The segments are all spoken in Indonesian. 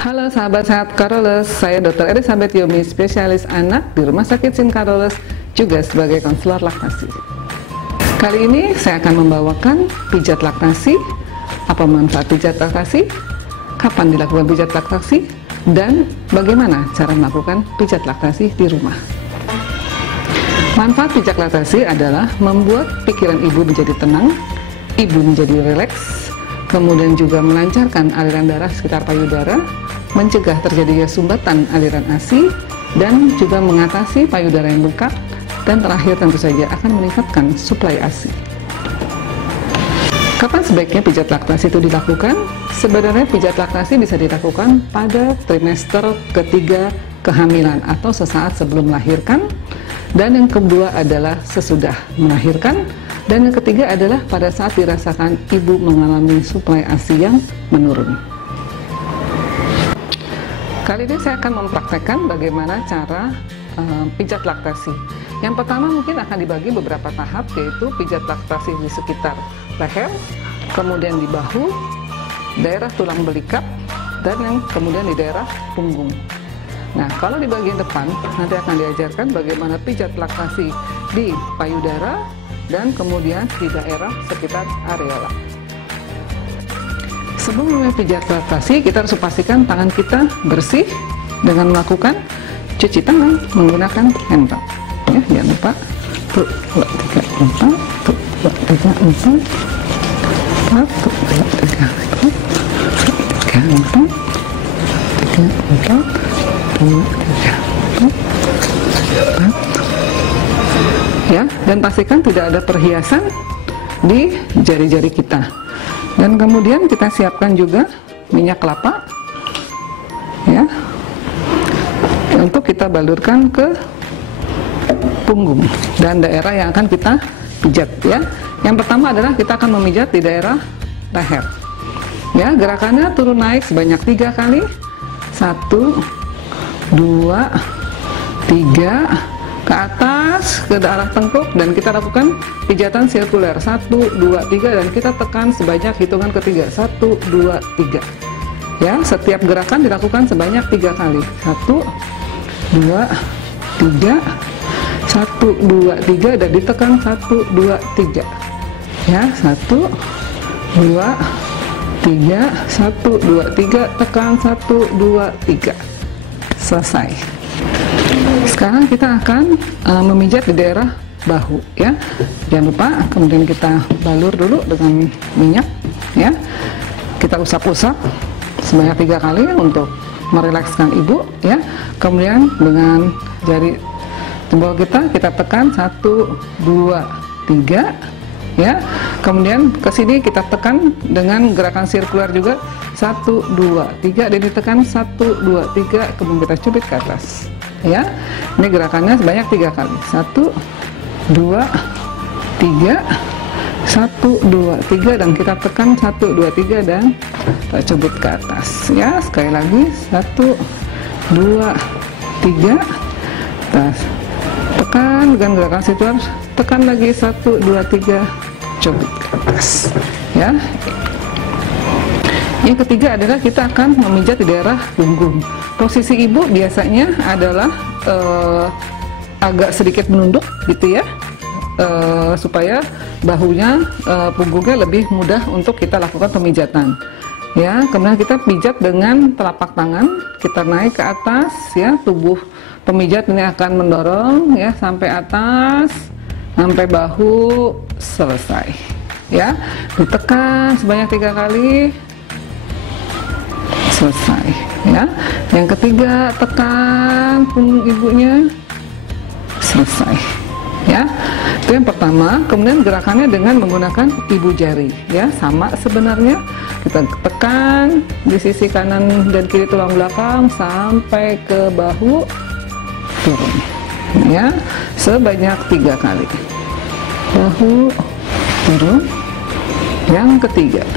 Halo sahabat sehat Carolus, saya Dr. Elizabeth Yomi, spesialis anak di Rumah Sakit Sin Carolus, juga sebagai konselor laktasi. Kali ini saya akan membawakan pijat laktasi, apa manfaat pijat laktasi, kapan dilakukan pijat laktasi, dan bagaimana cara melakukan pijat laktasi di rumah. Manfaat pijat laktasi adalah membuat pikiran ibu menjadi tenang, ibu menjadi rileks, kemudian juga melancarkan aliran darah sekitar payudara, mencegah terjadinya sumbatan aliran ASI, dan juga mengatasi payudara yang bengkak, dan terakhir tentu saja akan meningkatkan suplai ASI. Kapan sebaiknya pijat laktasi itu dilakukan? Sebenarnya pijat laktasi bisa dilakukan pada trimester ketiga kehamilan atau sesaat sebelum melahirkan, dan yang kedua adalah sesudah melahirkan, dan yang ketiga adalah pada saat dirasakan ibu mengalami suplai ASI yang menurun. Kali ini saya akan mempraktekkan bagaimana cara pijat laktasi. Yang pertama mungkin akan dibagi beberapa tahap, yaitu pijat laktasi di sekitar leher, kemudian di bahu, daerah tulang belikat, dan yang kemudian di daerah punggung. Nah, kalau di bagian depan nanti akan diajarkan bagaimana pijat laktasi di payudara dan kemudian di daerah sekitar areola. Sebelum mulai pijat laktasi, kita harus pastikan tangan kita bersih dengan melakukan cuci tangan menggunakan hand towel. Ya, jangan lupa. 1, 2, 3, 4, 1, 2, 3, 4, 1, 2, 3, 4, 3, 4, 4, ya, dan pastikan tidak ada perhiasan di jari-jari kita. Dan kemudian kita siapkan juga minyak kelapa, ya, untuk kita balurkan ke punggung dan daerah yang akan kita pijat, ya. Yang pertama adalah kita akan memijat di daerah leher. Ya, gerakannya turun naik sebanyak 3 kali. 1, 2, 3, ke atas, ke arah tengkuk, dan kita lakukan pijatan sirkuler. 1, 2, 3, dan kita tekan sebanyak hitungan ketiga. 1, 2, 3. Ya, setiap gerakan dilakukan sebanyak 3 kali. 1, 2, 3, 1, 2, 3, dan ditekan 1, 2, 3. Ya, 1, 2, 3, 1, 2, 3, tekan 1, 2, 3. Selesai. Sekarang kita akan memijat di daerah bahu, ya. Jangan lupa, kemudian kita balur dulu dengan minyak, ya. Kita usap-usap sebanyak 3 kali untuk merilekskan ibu, ya. Kemudian dengan jari jempol kita tekan 1, 2, 3, ya. Kemudian ke sini kita tekan dengan gerakan sirkular juga. 1, 2, 3, dan ditekan 1, 2, 3, kemudian kita cubit ke atas, ya. Ini gerakannya sebanyak 3 kali. 1, 2, 3, 1, 2, 3, dan kita tekan 1, 2, 3, dan kita cubit ke atas, ya. Sekali lagi 1, 2, 3, kita tekan dengan gerakan sirkular, tekan lagi 1, 2, 3, cubit ke atas, ya. Yang ketiga adalah kita akan memijat di daerah punggung. Posisi ibu biasanya adalah agak sedikit menunduk gitu, ya, supaya bahunya, punggungnya lebih mudah untuk kita lakukan pemijatan, ya. Kemudian kita pijat dengan telapak tangan, kita naik ke atas, ya. Tubuh pemijat ini akan mendorong, ya, sampai atas, sampai bahu selesai, ya. Ditekan sebanyak 3 kali. Selesai, ya. Yang ketiga, tekan punggung ibunya. Selesai, ya. Itu yang pertama. Kemudian gerakannya dengan menggunakan ibu jari, ya. Sama sebenarnya, kita tekan di sisi kanan dan kiri tulang belakang sampai ke bahu, turun, ya, sebanyak 3 kali. Bahu turun. Yang ketiga,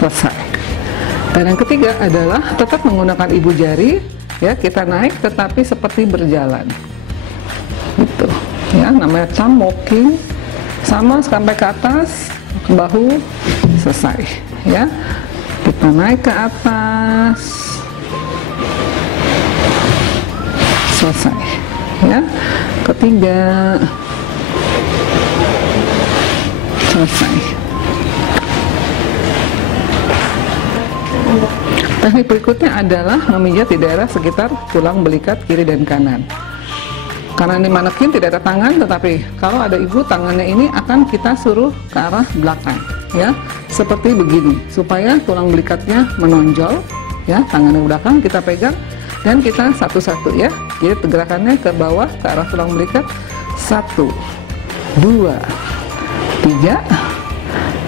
selesai. Dan yang ketiga adalah tetap menggunakan ibu jari, ya. Kita naik tetapi seperti berjalan, gitu, ya. Namanya thumb walking. Sama sampai ke atas, bahu selesai, ya. kita naik ke atas, selesai ya. Ketiga, selesai. Teknik berikutnya adalah memijat di daerah sekitar tulang belikat kiri dan kanan. Karena ini manekin tidak ada tangan, tetapi kalau ada ibu, tangannya ini akan kita suruh ke arah belakang ya, seperti begini, supaya tulang belikatnya menonjol ya. Tangannya belakang kita pegang dan kita satu-satu ya. Jadi gerakannya ke bawah ke arah tulang belikat, 1, 2, 3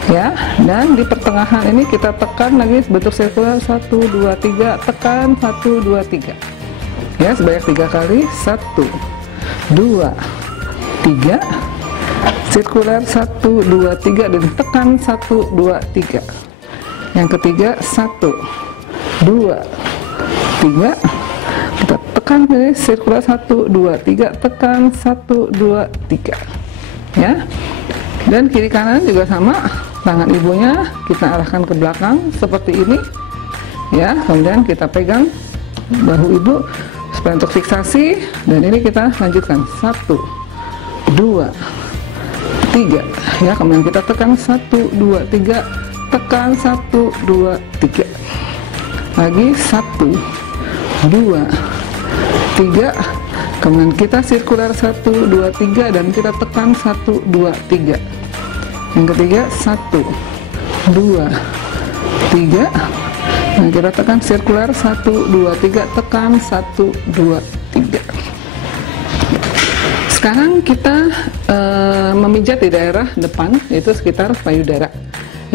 ya, dan di pertengahan ini kita tekan lagi bentuk sirkular, 1, 2, 3, tekan 1, 2, 3 ya, sebanyak 3 kali. 1, 2, 3, sirkular 1, 2, 3 dan tekan 1, 2, 3. Yang ketiga 1, 2, 3, kita tekan ini sirkular 1, 2, 3, tekan 1, 2, 3 ya. Dan kiri kanan juga sama, tangan ibunya kita arahkan ke belakang seperti ini ya, kemudian kita pegang bahu ibu supaya untuk fiksasi, dan ini kita lanjutkan 1, 2, 3 ya, kemudian kita tekan 1, 2, 3, tekan 1, 2, 3 lagi, 1, 2, 3, kemudian kita sirkular 1, 2, 3 dan kita tekan 1, 2, 3. Yang ketiga 1, 2, 3, nah kita tekan sirkular 1, 2, 3, tekan 1, 2, 3. Sekarang kita memijat di daerah depan, yaitu sekitar payudara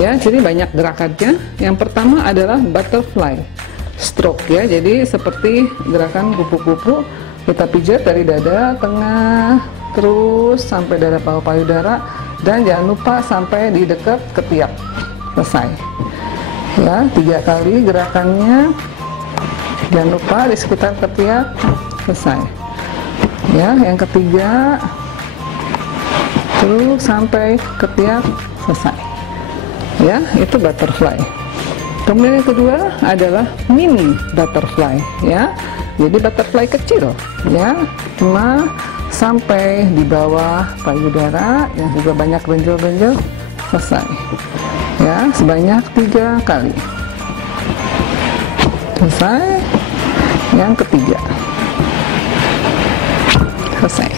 ya. Jadi banyak gerakannya. Yang pertama adalah butterfly stroke ya, jadi seperti gerakan kupu-kupu, kita pijat dari dada, tengah, terus sampai daerah bawah payudara, dan jangan lupa sampai di dekat ketiak. Selesai ya, 3 kali gerakannya, jangan lupa di sekitar ketiak. Selesai ya. Yang ketiga terus sampai ketiak, selesai ya, itu butterfly. Kemudian yang kedua adalah mini butterfly ya, jadi butterfly kecil ya, cuma sampai di bawah payudara yang juga banyak benjol-benjol. Selesai ya, sebanyak 3 kali. Selesai. Yang ketiga, selesai.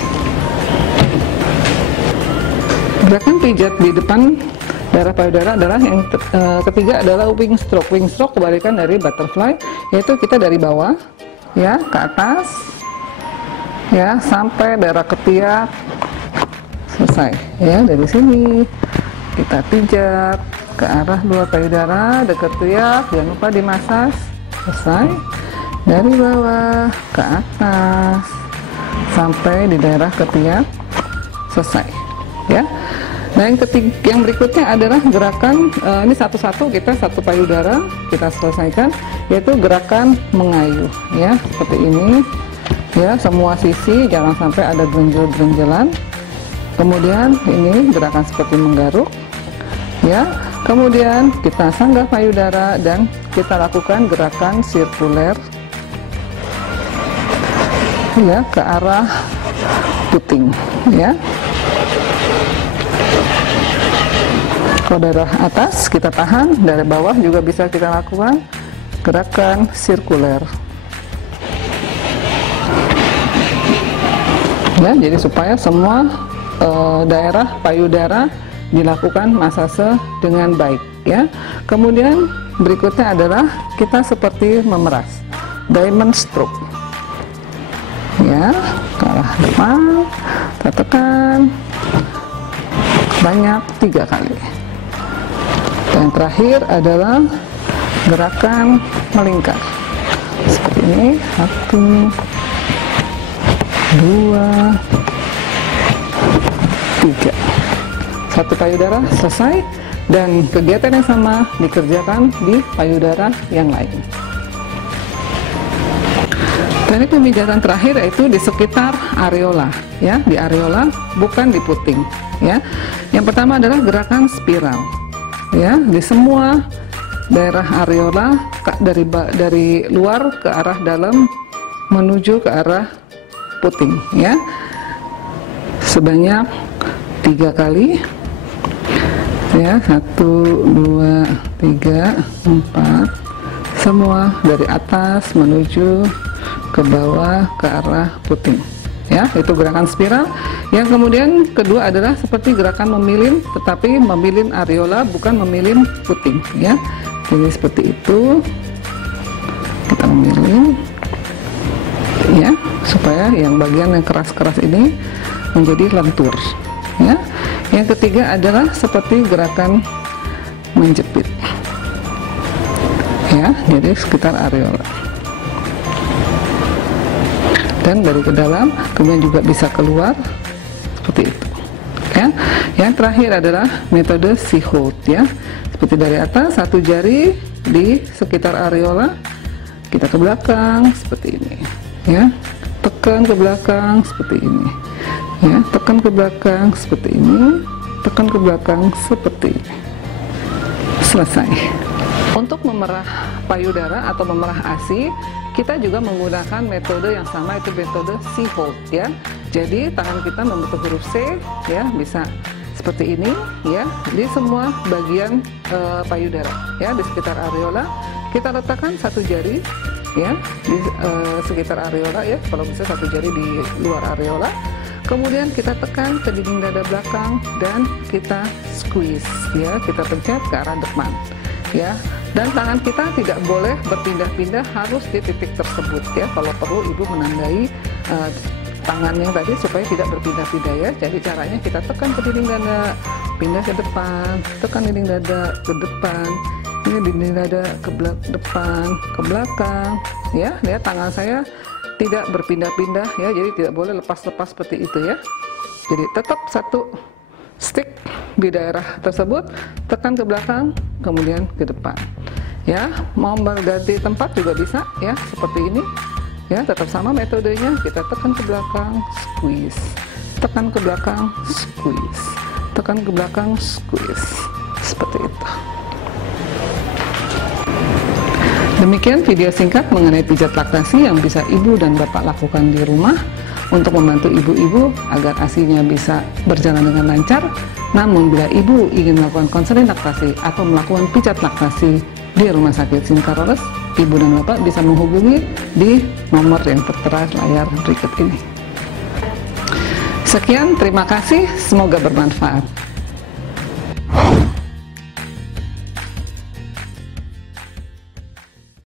Gerakan pijat di depan daerah payudara adalah yang ketiga adalah wing stroke. Wing stroke kebalikan dari butterfly, yaitu kita dari bawah ya ke atas ya sampai daerah ketiak. Selesai ya, dari sini kita pijat ke arah luar payudara dekat ketiak, jangan lupa dimasas. Selesai. Dari bawah ke atas sampai di daerah ketiak. Selesai ya. Nah yang berikutnya adalah gerakan ini satu-satu, kita satu payudara kita selesaikan, yaitu gerakan mengayuh ya, seperti ini ya, semua sisi jangan sampai ada benjol-benjolan. Kemudian ini gerakan seperti menggaruk ya, kemudian kita sanggah payudara dan kita lakukan gerakan sirkuler ya ke arah puting ya. Kalau daerah atas kita tahan, dari bawah juga bisa kita lakukan gerakan sirkuler ya, jadi supaya semua daerah payudara dilakukan masase dengan baik ya. Kemudian berikutnya adalah kita seperti memeras, diamond stroke ya, ke arah depan kita tekan banyak 3 kali. Yang terakhir adalah gerakan melingkar seperti ini, 1, 2, 3, satu payudara selesai, dan kegiatan yang sama dikerjakan di payudara yang lain. Teknik pemijatan terakhir yaitu di sekitar areola ya, di areola bukan di puting ya. Yang pertama adalah gerakan spiral ya, di semua daerah areola dari luar ke arah dalam menuju ke arah puting, ya, sebanyak 3 kali, ya, 1, 2, 3, 4, semua dari atas menuju ke bawah ke arah puting, ya. Itu gerakan spiral. Yang kemudian kedua adalah seperti gerakan memilin, tetapi memilin areola bukan memilin puting, ya. Jadi seperti itu kita memilin, ya, supaya yang bagian yang keras-keras ini menjadi lentur, ya. Yang ketiga adalah seperti gerakan menjepit, ya, jadi sekitar areola dan dari ke dalam, kemudian juga bisa keluar seperti itu, ya. Yang terakhir adalah metode sea hold, ya, seperti dari atas, 1 jari di sekitar areola, kita ke belakang seperti ini, ya, tekan ke belakang seperti ini, ya, tekan ke belakang seperti ini, tekan ke belakang seperti ini, selesai. Untuk memerah payudara atau memerah ASI, kita juga menggunakan metode yang sama, itu metode sea hold, ya. Jadi tangan kita membentuk huruf C, ya, bisa seperti ini, ya, di semua bagian payudara, ya, di sekitar areola. Kita letakkan 1 jari, ya, di sekitar areola, ya, kalau bisa 1 jari di luar areola. Kemudian kita tekan ke dinding dada belakang dan kita squeeze, ya, kita pencet ke arah depan, ya. Dan tangan kita tidak boleh berpindah-pindah, harus di titik tersebut, ya. Kalau perlu ibu menandai tangan yang tadi supaya tidak berpindah-pindah, ya. Jadi caranya kita tekan ke dinding dada, pindah ke depan, tekan dinding dada ke depan, ini dinding dada ke depan, ke belakang, ya. Lihat tangan saya tidak berpindah-pindah, ya. Jadi tidak boleh lepas-lepas seperti itu, ya. Jadi tetap satu stick di daerah tersebut, tekan ke belakang, kemudian ke depan, ya. Mau berganti tempat juga bisa, ya, seperti ini, ya, tetap sama metodenya. Kita tekan ke belakang, squeeze, tekan ke belakang, squeeze, tekan ke belakang, squeeze, seperti itu. Demikian video singkat mengenai pijat laktasi yang bisa ibu dan bapak lakukan di rumah untuk membantu ibu-ibu agar ASI-nya bisa berjalan dengan lancar. Namun bila ibu ingin melakukan konseling laktasi atau melakukan pijat laktasi di Rumah Sakit Sinkaroles, ibu dan bapak bisa menghubungi di nomor yang tertera layar berikut ini. Sekian, terima kasih, semoga bermanfaat.